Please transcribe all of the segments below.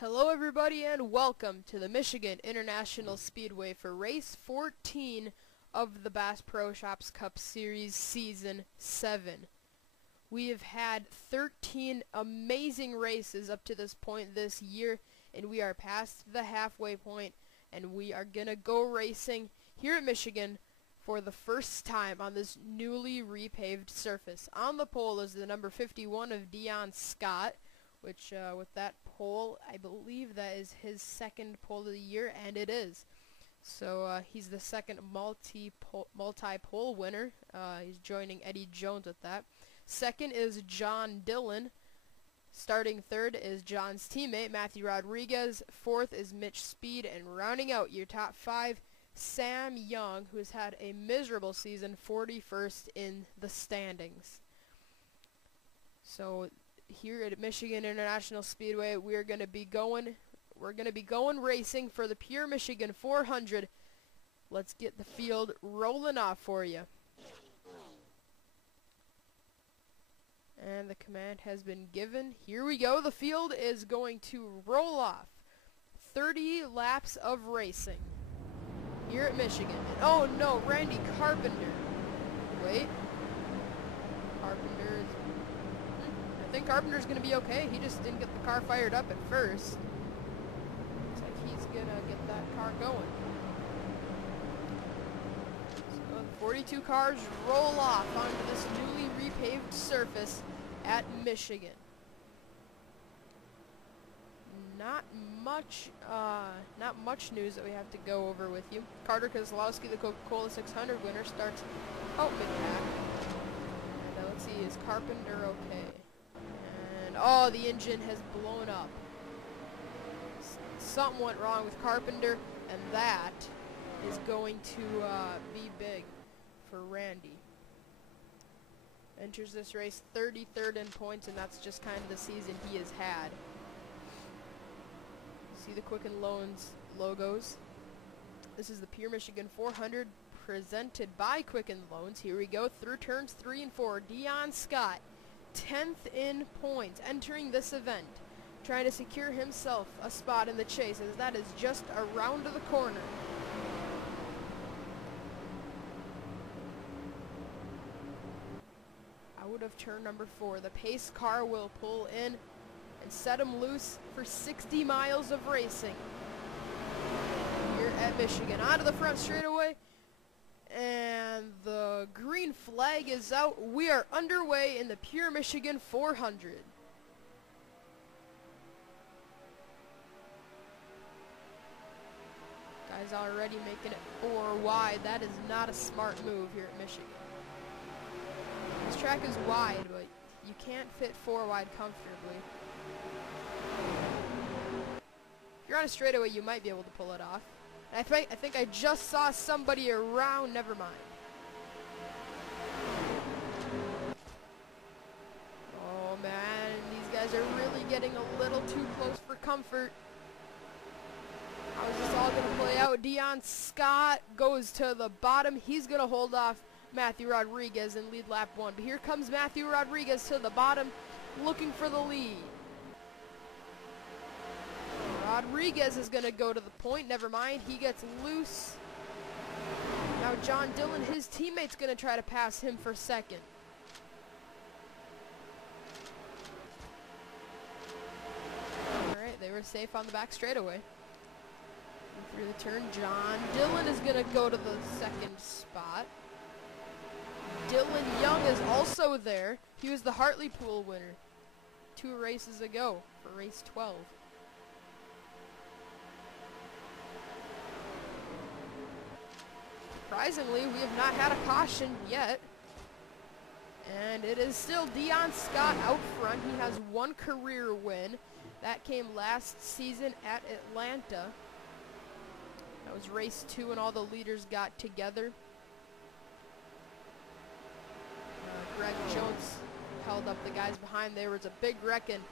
Hello everybody and welcome to the Michigan International Speedway for race 14 of the Bass Pro Shops Cup Series Season 7. We have had 13 amazing races up to this point this year, and we are past the halfway point, and we are gonna go racing here at Michigan for the first time on this newly repaved surface. On the pole is the number 51 of Dion Scott, which with that pole, I believe that is his second pole of the year, and it is. So he's the second multi-pole winner. He's joining Eddie Jones with that. Second is John Dillon. Starting third is John's teammate, Matthew Rodriguez. Fourth is Mitch Speed, and rounding out your top five, Sam Young, who has had a miserable season, 41st in the standings. So here at Michigan International Speedway, we're going to be going racing for the Pure Michigan 400. Let's get the field rolling off for you. And the command has been given. Here we go. The field is going to roll off. 30 laps of racing here at Michigan. And oh no, Randy Carpenter. Wait. Carpenter is... I think Carpenter's going to be okay. He just didn't get the car fired up at first. Looks like he's going to get that car going. So the 42 cars roll off onto this newly repaved surface at Michigan. Not much news that we have to go over with you. Carter Kozlowski, the Coca-Cola 600 winner, starts out mid-pack. And let's see, is Carpenter okay? Oh, the engine has blown up. Something went wrong with Carpenter, and that is going to be big for Randy. Enters this race 33rd in points, and that's just kind of the season he has had. See the Quicken Loans logos. This is the Pure Michigan 400 presented by Quicken Loans. Here we go through turns 3 and 4. Dion Scott, 10th in points, entering this event, trying to secure himself a spot in the chase, as that is just around the corner. Out of turn number 4, the pace car will pull in and set him loose for 60 miles of racing here at Michigan. Onto the front straightaway. And the green flag is out. We are underway in the Pure Michigan 400. Guys already making it 4 wide. That is not a smart move here at Michigan. This track is wide, but you can't fit 4 wide comfortably. If you're on a straightaway, you might be able to pull it off. I think I just saw somebody around. Never mind. Oh man, these guys are really getting a little too close for comfort. How is this all going to play out? Dion Scott goes to the bottom. He's going to hold off Matthew Rodriguez and lead lap 1. But here comes Matthew Rodriguez to the bottom, looking for the lead. Rodriguez is going to go to the point. Never mind. He gets loose. Now John Dillon, his teammate's going to try to pass him for second. Alright, they were safe on the back straightaway. Through the turn, John Dillon is going to go to the second spot. Dylan Young is also there. He was the Hartley-Pool winner 2 races ago for race 12. Surprisingly, we have not had a caution yet. And it is still Dion Scott out front. He has 1 career win. That came last season at Atlanta. That was race 2 and all the leaders got together. Greg Jones held up the guys behind. There was a big wreck, and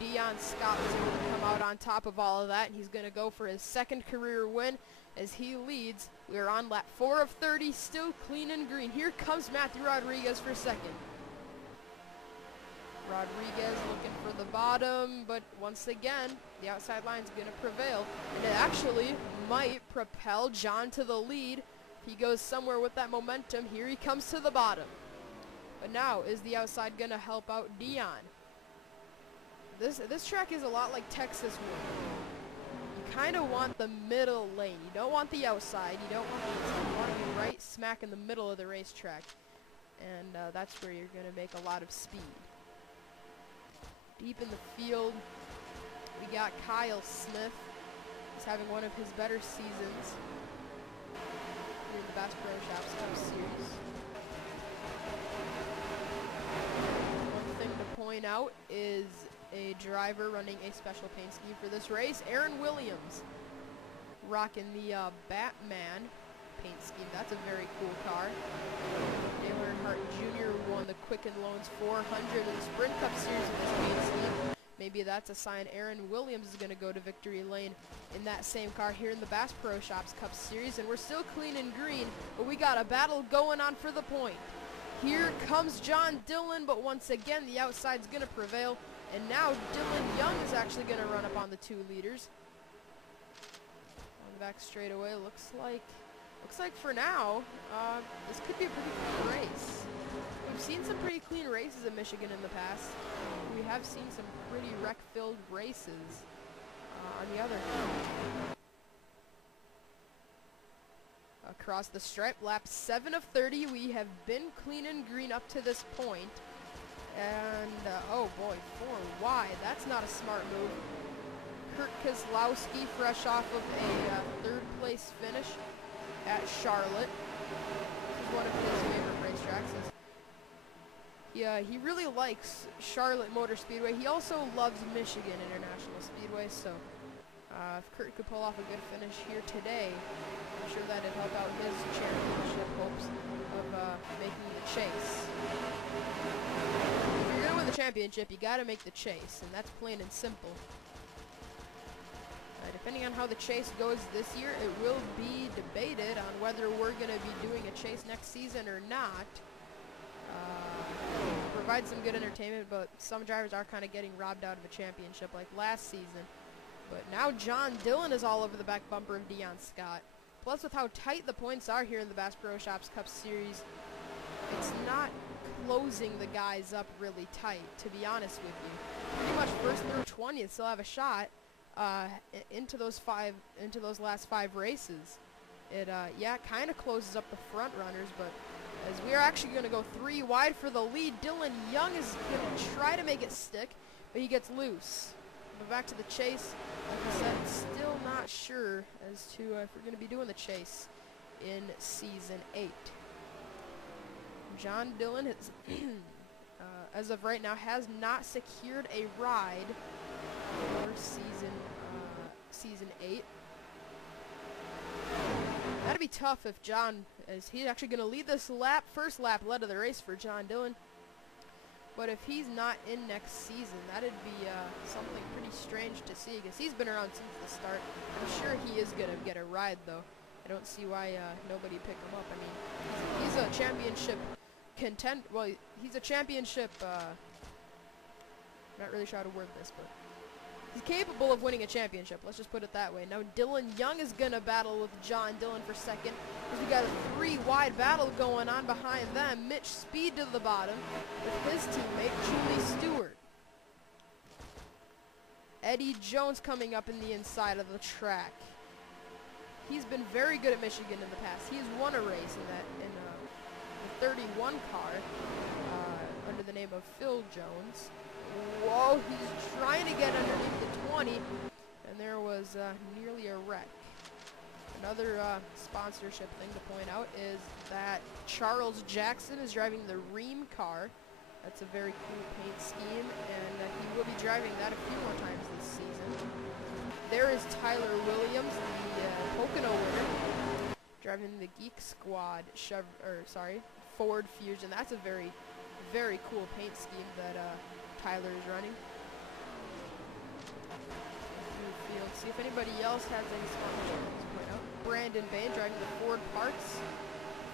Dion Scott was able to come out on top of all of that, and he's going to go for his 2nd career win as he leads. We are on lap 4 of 30, still clean and green. Here comes Matthew Rodriguez for second. Rodriguez looking for the bottom, but once again, the outside line's going to prevail. And it actually might propel John to the lead. He goes somewhere with that momentum. Here he comes to the bottom. But now, is the outside going to help out Dion? This track is a lot like Texas one. You kind of want the middle lane. You don't want the outside. You don't want the inside. You want to be right smack in the middle of the racetrack. And that's where you're going to make a lot of speed. Deep in the field, we got Kyle Smith. He's having one of his better seasons here in the Bass Pro Shops Cup Series. One thing to point out is a driver running a special paint scheme for this race, Aaron Williams, rocking the Batman paint scheme. That's a very cool car. Dale Earnhardt Jr. won the Quicken Loans 400 in the Sprint Cup Series in this paint scheme. Maybe that's a sign Aaron Williams is going to go to victory lane in that same car here in the Bass Pro Shops Cup Series. And we're still clean and green, but we got a battle going on for the point. Here comes John Dillon, but once again, the outside's going to prevail. And now Dylan Young is actually going to run up on the 2 leaders. On the back straightaway, looks like for now, this could be a pretty clean race. We've seen some pretty clean races in Michigan in the past. We have seen some pretty wreck-filled races on the other hand. Across the stripe, lap 7 of 30. We have been clean and green up to this point. And, oh boy, 4 wide. That's not a smart move. Kurt Kozlowski, fresh off of a 3rd place finish at Charlotte. This is one of his favorite racetracks. Yeah, he really likes Charlotte Motor Speedway. He also loves Michigan International Speedway, so if Kurt could pull off a good finish here today, I'm sure that'd help out his championship hopes of making the chase. If you're going to win the championship, you got to make the chase, and that's plain and simple. Depending on how the chase goes this year, it will be debated on whether we're going to be doing a chase next season or not. Provide some good entertainment, but some drivers are kind of getting robbed out of a championship like last season. But now John Dillon is all over the back bumper of Dion Scott. Plus, with how tight the points are here in the Bass Pro Shops Cup Series, it's not closing the guys up really tight, to be honest with you. Pretty much first through 20 still have a shot. Into those last 5 races. It kind of closes up the front runners, but as we are actually going to go 3 wide for the lead, Dylan Young is going to try to make it stick, but he gets loose. But back to the chase. Like I said, still not sure as to if we're going to be doing the chase in Season 8. John Dillon has, as of right now, has not secured a ride for season 8. That'd be tough if John, as he's actually going to lead this lap, first lap led of the race for John Dillon. But if he's not in next season, that'd be something pretty strange to see, because he's been around since the start. I'm sure he is going to get a ride, though. I don't see why nobody pick him up. I mean, he's a championship well, he's a championship, I'm not really sure how to word this, but he's capable of winning a championship. Let's just put it that way. Now Dylan Young is going to battle with John Dillon for second. We got a 3 wide battle going on behind them. Mitch Speed to the bottom with his teammate Julie Stewart. Eddie Jones coming up in the inside of the track. He's been very good at Michigan in the past. He's won a race in the 31 car under the name of Phil Jones. Whoa, he's trying to get underneath the 20, and there was nearly a wreck. Another sponsorship thing to point out is that Charles Jackson is driving the Ream car. That's a very cool paint scheme, and he will be driving that a few more times this season. There is Tyler Williams, the Pocono winner, driving the Geek Squad Ford Fusion. That's a very, very cool paint scheme that Tyler is running. Field. See if anybody else has any sponsorships to point out. Brandon Bain driving the Ford Parts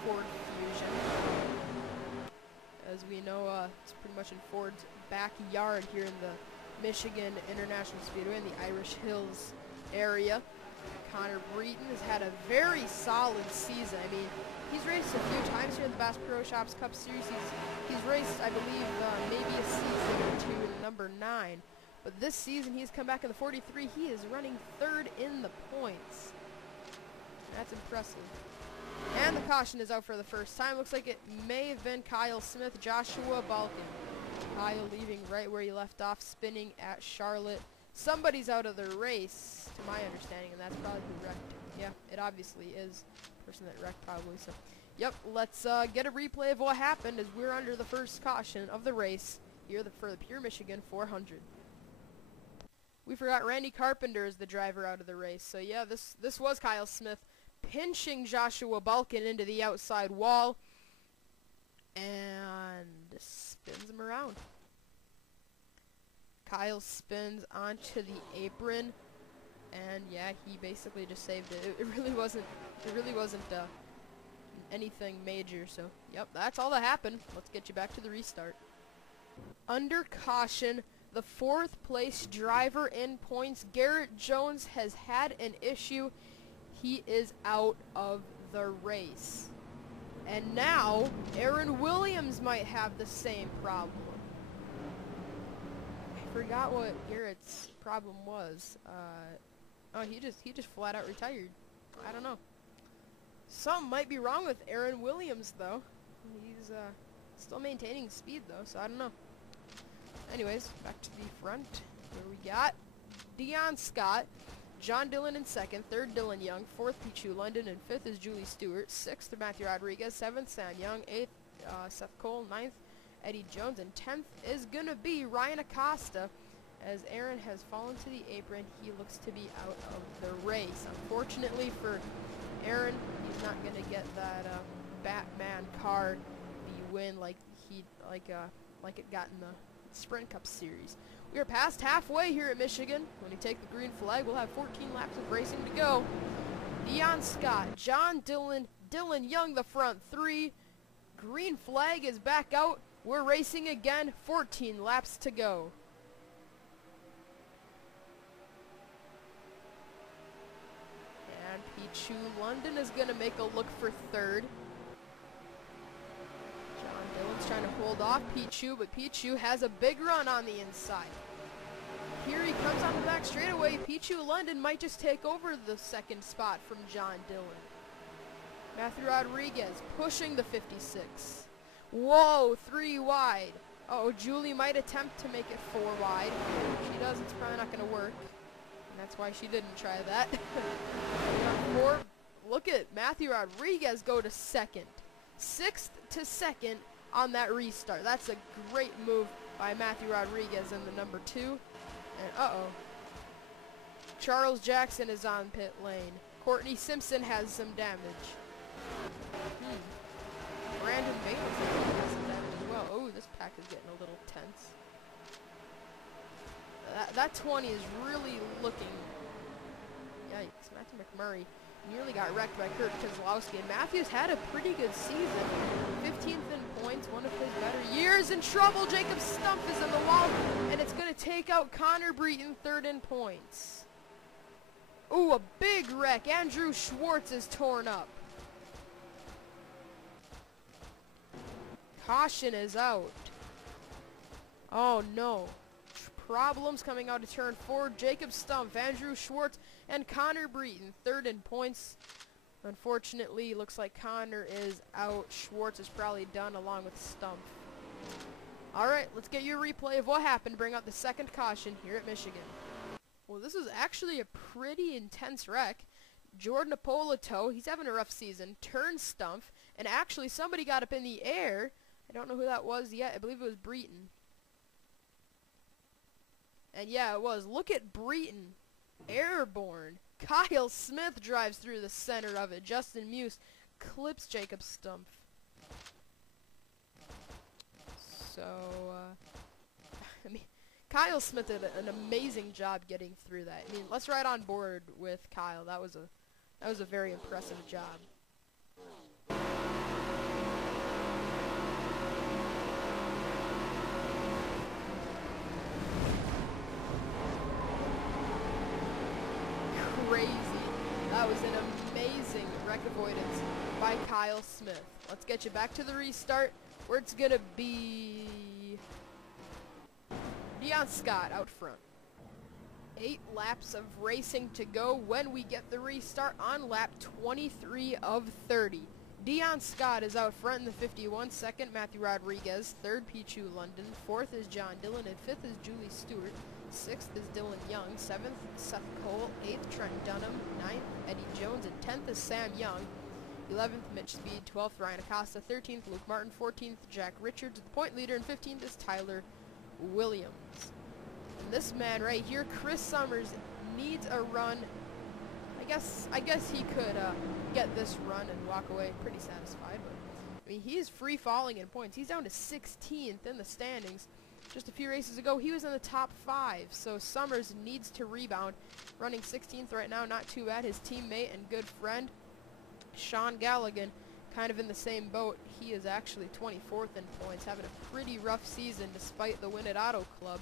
Ford Fusion. As we know, it's pretty much in Ford's backyard here in the Michigan International Speedway in the Irish Hills area. Connor Breton has had a very solid season. I mean, he's raced a few times here in the Bass Pro Shops Cup Series. He's raced, I believe, maybe a season or two in number 9. But this season, he's come back in the 43. He is running 3rd in the points. That's impressive. And the caution is out for the first time. Looks like it may have been Kyle Smith, Joshua Balkin. Kyle leaving right where he left off, spinning at Charlotte. Somebody's out of the race, to my understanding, and that's probably who wrecked. Yeah, it obviously is the person that wrecked, probably. So, yep, let's get a replay of what happened as we're under the first caution of the race here for the Pure Michigan 400. We forgot Randy Carpenter is the driver out of the race. So, yeah, this was Kyle Smith pinching Joshua Balkin into the outside wall and spins him around. Kyle spins onto the apron, and yeah, he basically just saved it. It really wasn't anything major. So, yep, that's all that happened. Let's get you back to the restart. Under caution, the 4th place driver in points, Garrett Jones, has had an issue. He is out of the race. And now, Aaron Williams might have the same problem. I forgot what Garrett's problem was. Oh, he just flat out retired. I don't know. Something might be wrong with Aaron Williams, though. He's still maintaining speed, though, so I don't know. Anyways, back to the front, where we got Dion Scott, John Dillon in 2nd, 3rd Dylan Young, 4th Pichu London, and 5th is Julie Stewart, 6th Matthew Rodriguez, 7th Sam Young, 8th Seth Cole, 9th Eddie Jones, and 10th is going to be Ryan Acosta. As Aaron has fallen to the apron, he looks to be out of the race. Unfortunately for Aaron, he's not going to get that Batman card, the win like it got in the Sprint Cup Series. We are past halfway here at Michigan. When you take the green flag, we'll have 14 laps of racing to go. Dion Scott, John Dillon, Dylan Young, the front 3. Green flag is back out. We're racing again. 14 laps to go. And Pichu London is going to make a look for 3rd. John Dillon's trying to hold off Pichu, but Pichu has a big run on the inside. Here he comes on the back straightaway. Pichu London might just take over the 2nd spot from John Dillon. Matthew Rodriguez pushing the 56. Whoa, 3 wide. Uh-oh, Julie might attempt to make it 4 wide. If she does, it's probably not going to work. And that's why she didn't try that. 4. Look at Matthew Rodriguez go to 2nd. 6th to 2nd on that restart. That's a great move by Matthew Rodriguez in the number 2. And uh-oh. Charles Jackson is on pit lane. Courtney Simpson has some damage. Brandon Bates has some damage as well. Oh, this pack is getting a little tense. That 20 is really looking... Yikes. Matthew McMurray nearly got wrecked by Kurt Keselowski. And Matthews had a pretty good season. 15th in points, one of his better years. In trouble, Jacob Stumpf is in the wall. And it's going to take out Connor Breton, 3rd in points. Ooh, a big wreck. Andrew Schwartz is torn up. Caution is out. Oh no. Problems coming out of turn 4. Jacob Stumpf, Andrew Schwartz, and Connor Breton, 3rd in points. Unfortunately, looks like Connor is out. Schwartz is probably done along with Stumpf. Alright, let's get you a replay of what happened. Bring out the 2nd caution here at Michigan. Well, this is actually a pretty intense wreck. Jordan Apolito, he's having a rough season, turned Stumpf, and actually somebody got up in the air. I don't know who that was yet. I believe it was Breton. And yeah, it was. Look at Breton. Airborne. Kyle Smith drives through the center of it. Justin Muse clips Jacob Stumpf. So, I mean, Kyle Smith did an amazing job getting through that. I mean, let's ride on board with Kyle. That was a very impressive job. that was an amazing wreck avoidance by Kyle Smith. Let's get you back to the restart, where it's going to be Deon Scott out front. 8 laps of racing to go when we get the restart on lap 23 of 30. Deon Scott is out front in the 51, second Matthew Rodriguez, third Pichu London, fourth is John Dillon, and fifth is Julie Stewart, sixth is Dylan Young, seventh Seth Cole, eighth Trent Dunham, ninth Eddie Jones, and 10th is Sam Young, 11th Mitch Speed, 12th Ryan Acosta, 13th Luke Martin, 14th Jack Richards, the point leader, and 15th is Tyler Williams. And this man right here, Chris Summers, needs a run. I guess he could get this run and walk away pretty satisfied, but I mean, he is free falling in points. He's down to 16th in the standings. Just a few races ago, he was in the top 5, so Summers needs to rebound. Running 16th right now, not too bad. His teammate and good friend, Sean Galligan, kind of in the same boat. He is actually 24th in points, having a pretty rough season despite the win at Auto Club.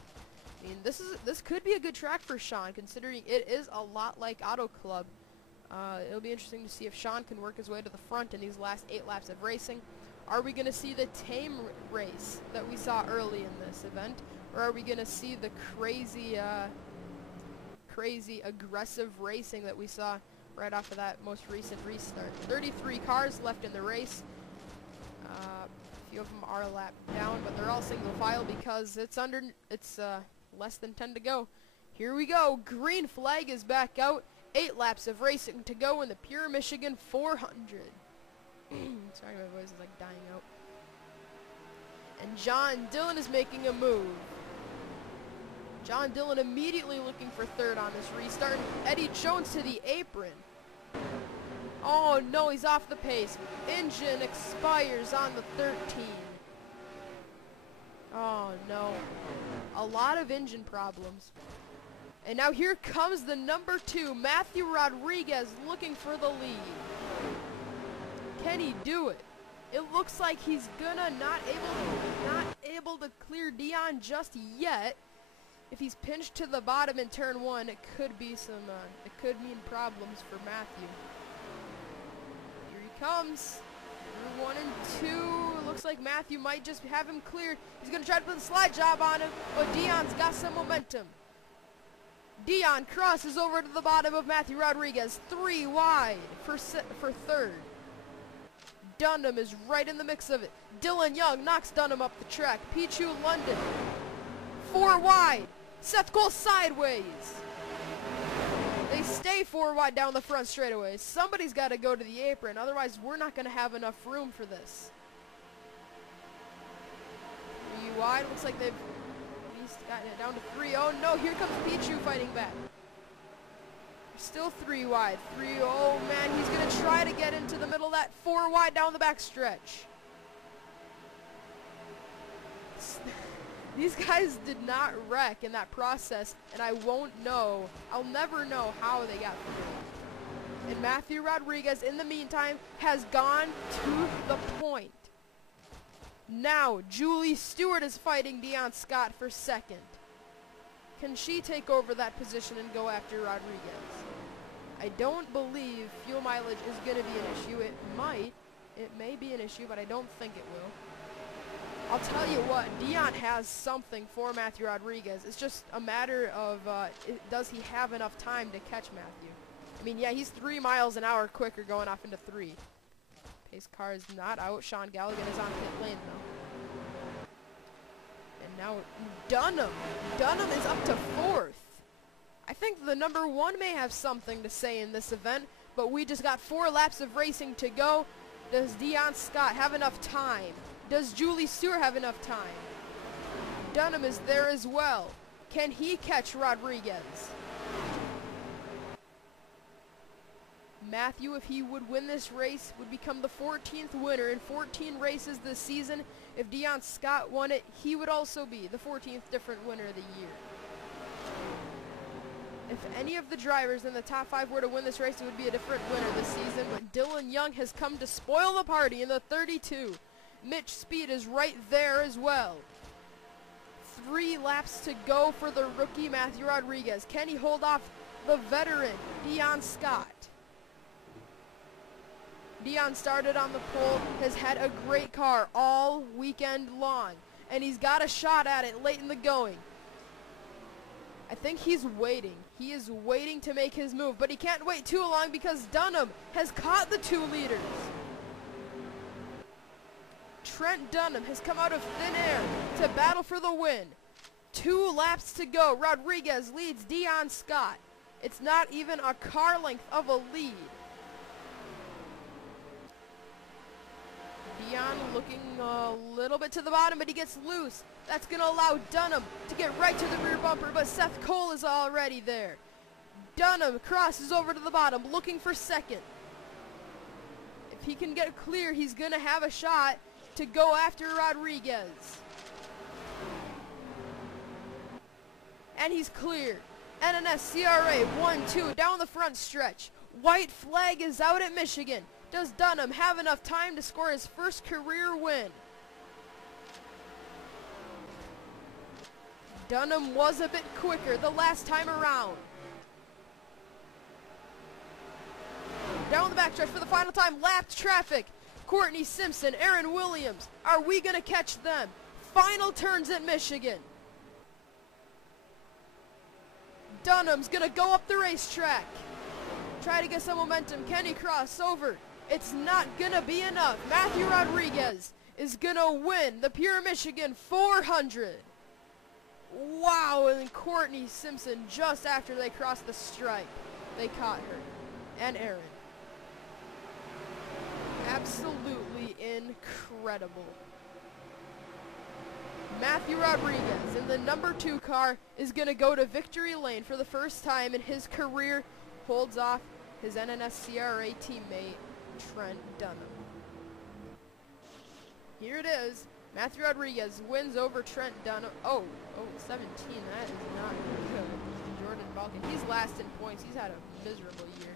I mean, this could be a good track for Sean, considering it is a lot like Auto Club. It'll be interesting to see if Sean can work his way to the front in these last 8 laps of racing. Are we going to see the tame race that we saw early in this event, or are we going to see the crazy aggressive racing that we saw right off of that most recent restart? 33 cars left in the race. A few of them are a lap down, but they're all single file because it's less than 10 to go. Here we go. Green flag is back out. 8 laps of racing to go in the Pure Michigan 400. Sorry, my voice is like dying out. And John Dillon is making a move. John Dillon immediately looking for third on this restart. Eddie Jones to the apron. Oh no, he's off the pace. Engine expires on the 13. Oh no. A lot of engine problems. And now here comes the number 2, Matthew Rodriguez, looking for the lead. Can he do it? It looks like he's gonna not able to clear Deon just yet. If he's pinched to the bottom in turn 1, it could be it could mean problems for Matthew. Here he comes. Through 1 and 2. It looks like Matthew might just have him cleared. He's gonna try to put the slide job on him, but Deon's got some momentum. Deon crosses over to the bottom of Matthew Rodriguez, 3 wide for third. Dunham is right in the mix of it. Dylan Young knocks Dunham up the track. Pichu London, 4 wide. Seth Cole sideways. They stay 4 wide down the front straightaway. Somebody's got to go to the apron, otherwise we're not going to have enough room for this. 3 wide, looks like they've gotten it down to 3. Oh no, here comes Pichu fighting back. Still 3 wide. 3, oh man, he's going to try to get into the middle of that. 4 wide down the back stretch. These guys did not wreck in that process, and I'll never know how they got through. And Matthew Rodriguez, in the meantime, has gone to the point. Now, Julie Stewart is fighting Deon Scott for second. Can she take over that position and go after Rodriguez? I don't believe fuel mileage is going to be an issue. It may be an issue, but I don't think it will. I'll tell you what, Deon has something for Matthew Rodriguez. It's just a matter of does he have enough time to catch Matthew? I mean, yeah, he's 3 miles an hour quicker going off into 3. Pace car is not out. Sean Galligan is on pit lane, though. And now Dunham. Dunham is up to 4th. I think the number 1 may have something to say in this event, but we just got 4 laps of racing to go. Does Deon Scott have enough time? Does Julie Stewart have enough time? Dunham is there as well. Can he catch Rodriguez? Matthew, if he would win this race, would become the 14th winner in 14 races this season. If Deon Scott won it, he would also be the 14th different winner of the year. If any of the drivers in the top 5 were to win this race, it would be a different winner this season. But Dylan Young has come to spoil the party in the 32. Mitch Speed is right there as well. 3 laps to go for the rookie Matthew Rodriguez. Can he hold off the veteran Deon Scott? Dion started on the pole, has had a great car all weekend long, and he's got a shot at it late in the going. I think he's waiting. He is waiting to make his move, but he can't wait too long because Dunham has caught the 2 leaders. Trent Dunham has come out of thin air to battle for the win. 2 laps to go. Rodriguez leads Dion Scott. It's not even a car length of a lead. Dion looking a little bit to the bottom, but he gets loose. That's going to allow Dunham to get right to the rear bumper, but Seth Cole is already there. Dunham crosses over to the bottom, looking for second. If he can get clear, he's going to have a shot to go after Rodriguez. And he's clear. NNS CRA 1-2 down the front stretch. White flag is out at Michigan. Does Dunham have enough time to score his first career win? Dunham was a bit quicker the last time around. Down the backstretch for the final time, lapped traffic. Courtney Simpson, Aaron Williams. Are we going to catch them? Final turns at Michigan. Dunham's going to go up the racetrack. Try to get some momentum. Can he cross over? It's not going to be enough. Matthew Rodriguez is going to win the Pure Michigan 400. Wow, and Courtney Simpson, just after they crossed the stripe, they caught her. And Aaron. Absolutely incredible. Matthew Rodriguez in the number 2 car is going to go to victory lane for the first time in his career. Holds off his NNS CRA teammate, Trent Dunham. Here it is. Matthew Rodriguez wins over Trent Dunham. Oh, 17. That is not good. Jordan Balkan. He's last in points. He's had a miserable year.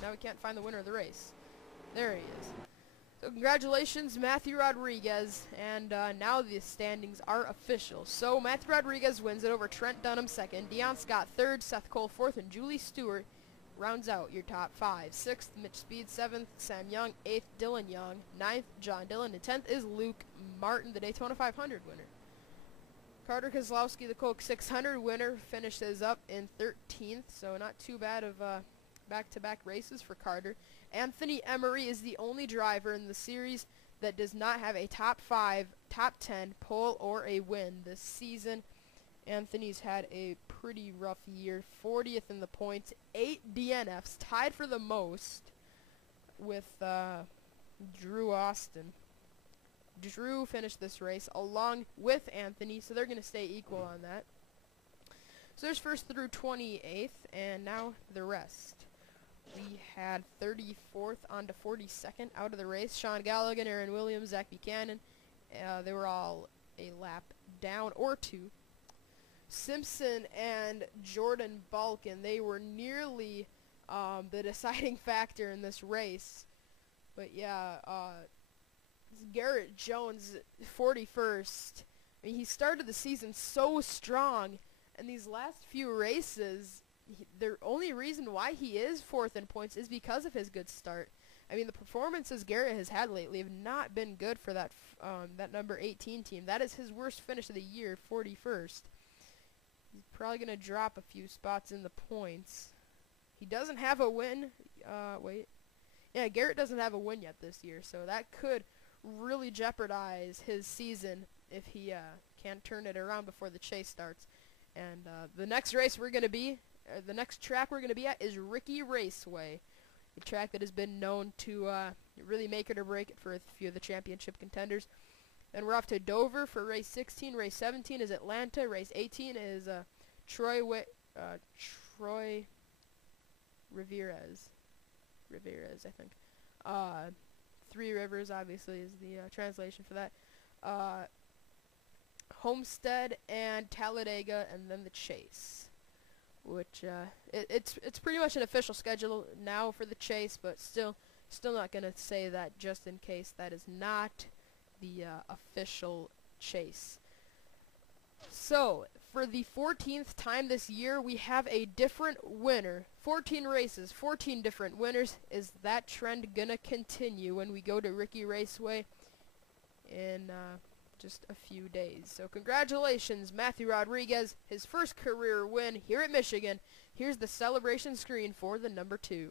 Now we can't find the winner of the race. There he is. So congratulations, Matthew Rodriguez. And now the standings are official. So Matthew Rodriguez wins it over Trent Dunham 2nd, Dion Scott 3rd, Seth Cole 4th, and Julie Stewart rounds out your top 5. 6th, Mitch Speed. 7th, Sam Young. 8th, Dylan Young. 9th, John Dillon. And 10th is Luke Martin, the Daytona 500 winner. Carter Kozlowski, the Coke 600 winner, finishes up in 13th, so not too bad of back-to-back races for Carter. Anthony Emery is the only driver in the series that does not have a top 5, top 10 pole or a win this season. Anthony's had a pretty rough year, 40th in the points, 8 DNFs, tied for the most with Drew Austin. Drew finished this race along with Anthony, so they're going to stay equal on that. So there's 1st through 28th, and now the rest. We had 34th on to 42nd out of the race. Sean Galligan, Aaron Williams, Zach Buchanan. They were all a lap down or 2. Simpson and Jordan Balkan, they were nearly the deciding factor in this race. But yeah, Garrett Jones, 41st. I mean, he started the season so strong, and these last few races, the only reason why he is 4th in points is because of his good start. I mean, the performances Garrett has had lately have not been good for that that number 18 team. That is his worst finish of the year, 41st. He's probably going to drop a few spots in the points. He doesn't have a win. Yeah, Garrett doesn't have a win yet this year, so that could really jeopardize his season if he can't turn it around before the chase starts. And the next race we're going to be, the next track we're going to be at is Ricky Raceway, a track that has been known to really make it or break it for a few of the championship contenders. Then we're off to Dover for race 16. Race 17 is Atlanta. Race 18 is Troy Riveras, I think. Three Rivers, obviously, is the translation for that. Homestead and Talladega, and then the Chase, which it's pretty much an official schedule now for the Chase, but still not gonna say that just in case that is not the official Chase. So for the 14th time this year, we have a different winner. 14 races, 14 different winners. Is that trend gonna continue when we go to Ricky Raceway in just a few days? So congratulations, Matthew Rodriguez, his first career win here at Michigan. Here's the celebration screen for the number 2.